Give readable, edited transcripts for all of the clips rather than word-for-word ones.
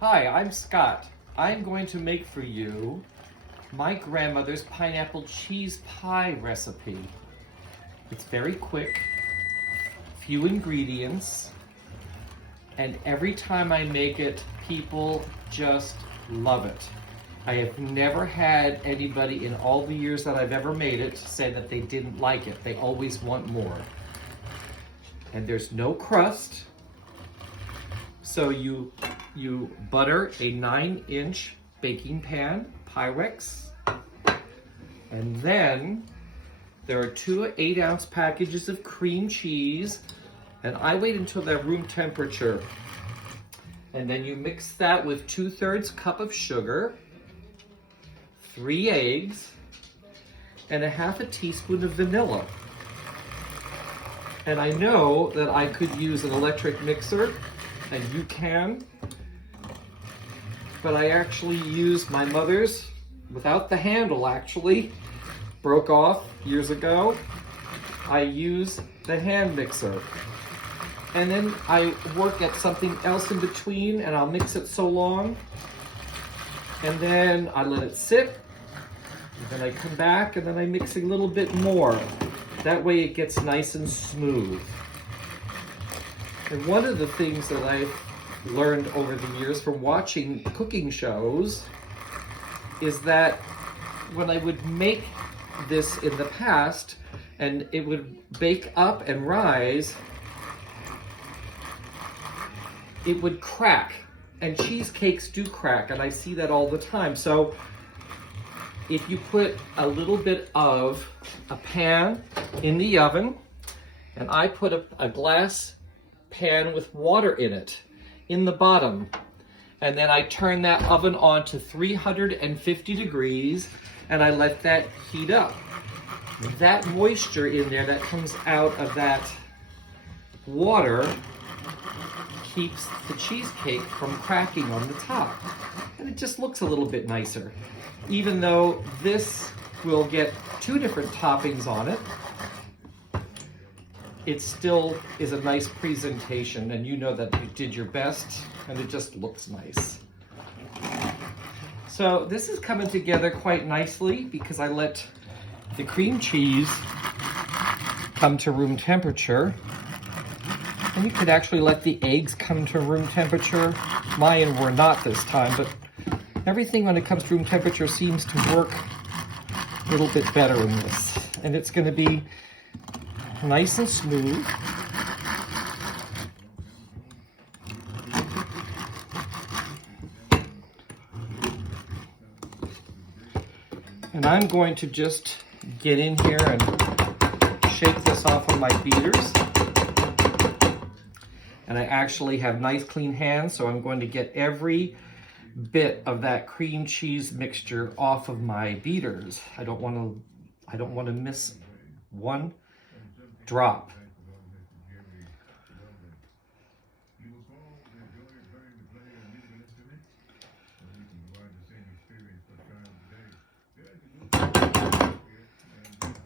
Hi, I'm Scott. I'm going to make for you my grandmother's pineapple cheese pie recipe. It's very quick, few ingredients, and every time I make it, people just love it. I have never had anybody in all the years that I've ever made it say that they didn't like it. They always want more. And there's no crust, so you butter a 9-inch baking pan, Pyrex, and then there are 2 8-ounce packages of cream cheese, and I wait until they're room temperature. And then you mix that with 2/3 cup of sugar, 3 eggs, and a 1/2 teaspoon of vanilla. And I know that I could use an electric mixer, and you can, but I actually used my mother's, without the handle actually, broke off years ago. I use the hand mixer. And then I work at something else in between, and I'll mix it so long. And then I let it sit, and then I come back, and then I mix a little bit more. That way it gets nice and smooth. And one of the things that I've learned over the years from watching cooking shows is that when I would make this in the past and it would bake up and rise, it would crack. And cheesecakes do crack, and I see that all the time. So if you put a little bit of a pan in the oven, and I put a glass pan with water in it in the bottom, and then I turn that oven on to 350 degrees, and I let that heat up. That moisture in there that comes out of that water keeps the cheesecake from cracking on the top, and it just looks a little bit nicer. Even though this will get 2 different toppings on it, it still is a nice presentation, and you know that you did your best, and it just looks nice. So this is coming together quite nicely because I let the cream cheese come to room temperature. And you could actually let the eggs come to room temperature. Mine were not this time, but everything when it comes to room temperature seems to work a little bit better in this. And it's going to be nice and smooth. And I'm going to just get in here and shake this off of my beaters. And I actually have nice clean hands, so I'm going to get every bit of that cream cheese mixture off of my beaters. I don't want to miss one drop.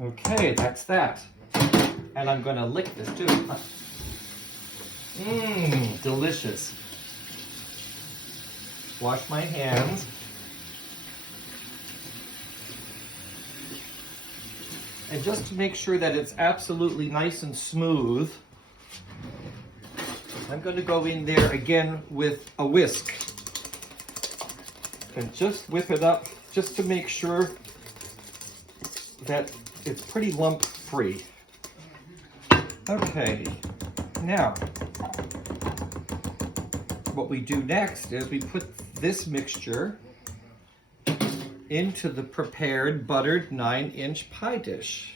Okay, that's that. And I'm going to lick this too. Mmm, delicious. Wash my hands. And just to make sure that it's absolutely nice and smooth, I'm going to go in there again with a whisk. And just whip it up just to make sure that it's pretty lump free. Okay, now what we do next is we put this mixture into the prepared buttered 9-inch pie dish.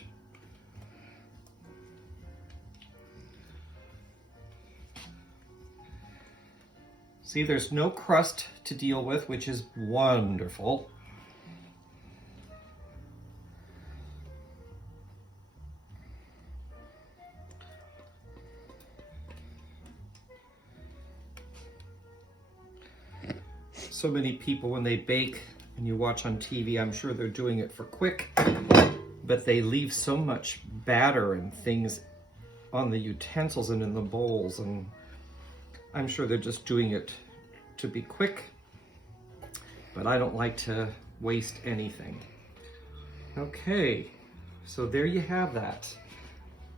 See, there's no crust to deal with, which is wonderful. So many people, when they bake and you watch on TV, I'm sure they're doing it for quick, but they leave so much batter and things on the utensils and in the bowls, and I'm sure they're just doing it to be quick, but I don't like to waste anything. Okay, so there you have that.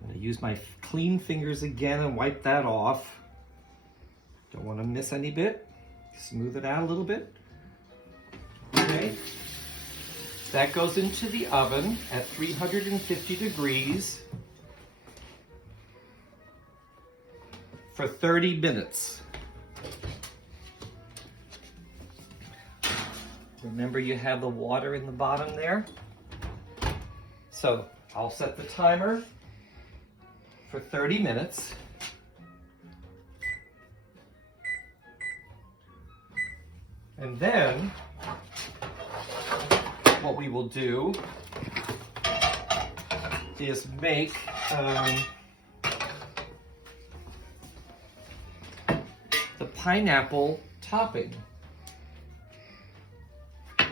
I'm gonna use my clean fingers again and wipe that off. Don't want to miss any bit. Smooth it out a little bit. Okay, that goes into the oven at 350 degrees for 30 minutes. Remember, you have the water in the bottom there. So I'll set the timer for 30 minutes. And then what we will do is make the pineapple topping.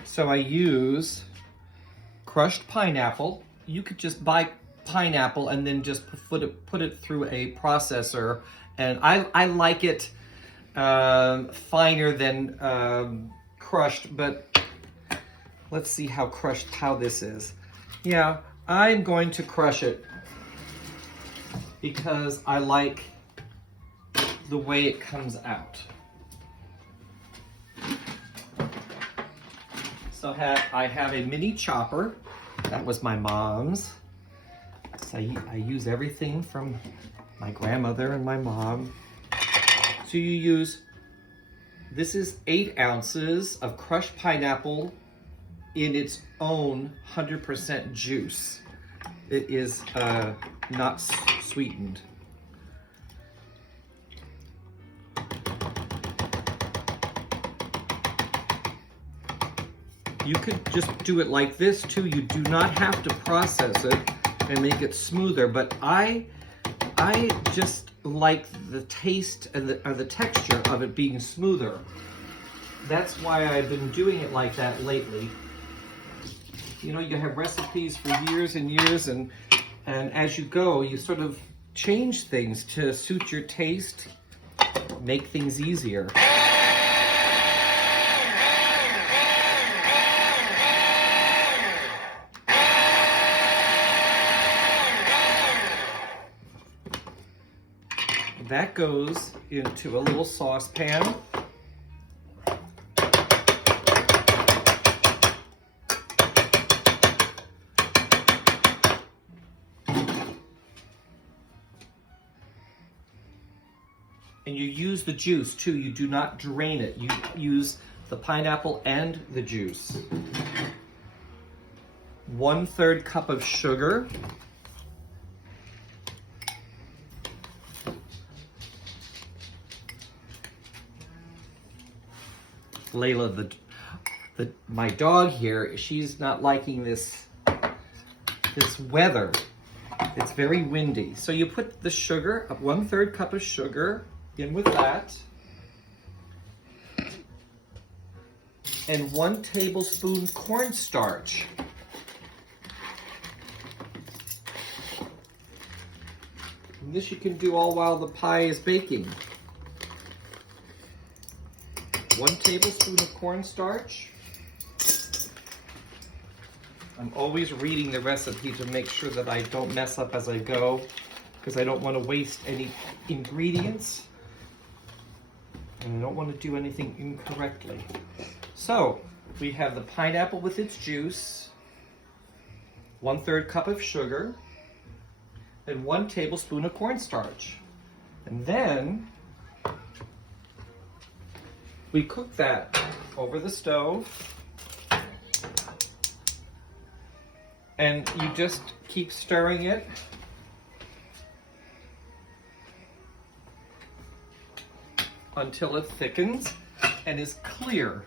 So I use crushed pineapple. You could just buy pineapple and then just put it through a processor. And I like it finer than crushed, but let's see how this is. Yeah, I'm going to crush it because I like the way it comes out. So I have a mini chopper. That was my mom's. So I use everything from my grandmother and my mom. So you use, this is 8 ounces of crushed pineapple in its own 100% juice. It is not sweetened. You could just do it like this too. You do not have to process it and make it smoother, but I just like the taste and the texture of it being smoother. That's why I've been doing it like that lately. You know, you have recipes for years and years, and as you go, you sort of change things to suit your taste, make things easier. That goes into a little saucepan. And you use the juice too. You do not drain it. You use the pineapple and the juice. 1/3 cup of sugar. Layla, my dog here, she's not liking this weather. It's very windy. So you put the sugar, 1/3 cup of sugar in with that. And 1 tablespoon cornstarch. And this you can do all while the pie is baking. 1 tablespoon of cornstarch. I'm always reading the recipe to make sure that I don't mess up as I go, because I don't want to waste any ingredients. And I don't want to do anything incorrectly. So, we have the pineapple with its juice, 1/3 cup of sugar, and 1 tablespoon of cornstarch. And then we cook that over the stove, and you just keep stirring it until it thickens and is clear.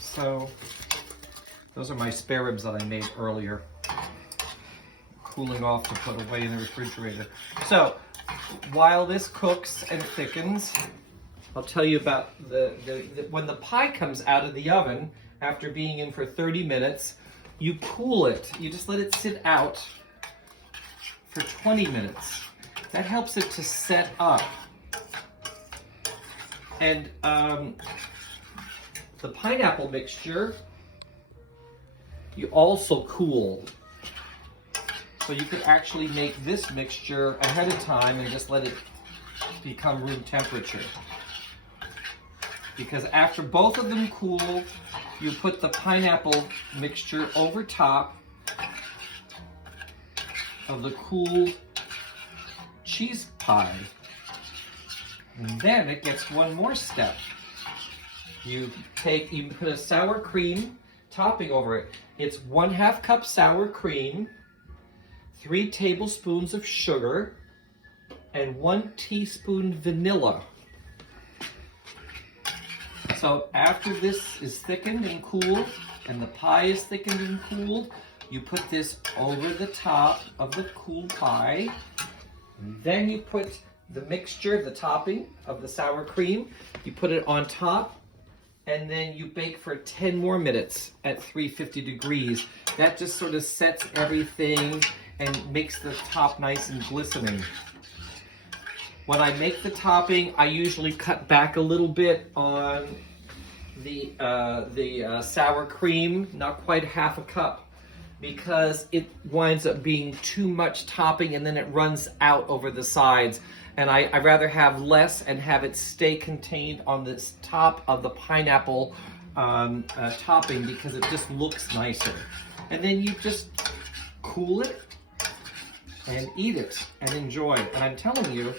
So those are my spare ribs that I made earlier, cooling off to put away in the refrigerator. So while this cooks and thickens, I'll tell you about when the pie comes out of the oven after being in for 30 minutes, you cool it. You just let it sit out for 20 minutes. That helps it to set up. And the pineapple mixture, you also cool. So you could actually make this mixture ahead of time and just let it become room temperature. Because after both of them cool, you put the pineapple mixture over top of the cooled cheese pie. And then it gets one more step. You put a sour cream topping over it. It's 1/2 cup sour cream, 3 tablespoons of sugar, and 1 teaspoon vanilla. So after this is thickened and cooled, and the pie is thickened and cooled, you put this over the top of the cooled pie. And then you put the mixture, the topping of the sour cream, you put it on top, and then you bake for 10 more minutes at 350 degrees. That just sort of sets everything and makes the top nice and glistening. When I make the topping, I usually cut back a little bit on the sour cream, not quite 1/2 cup, because it winds up being too much topping and then it runs out over the sides. And I'd rather have less and have it stay contained on this top of the pineapple topping, because it just looks nicer. And then you just cool it and eat it and enjoy. And I'm telling you,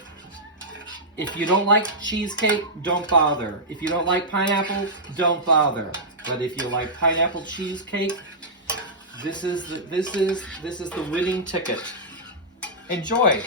if you don't like cheesecake, don't bother. If you don't like pineapple, don't bother. But if you like pineapple cheesecake, this is the winning ticket. Enjoy.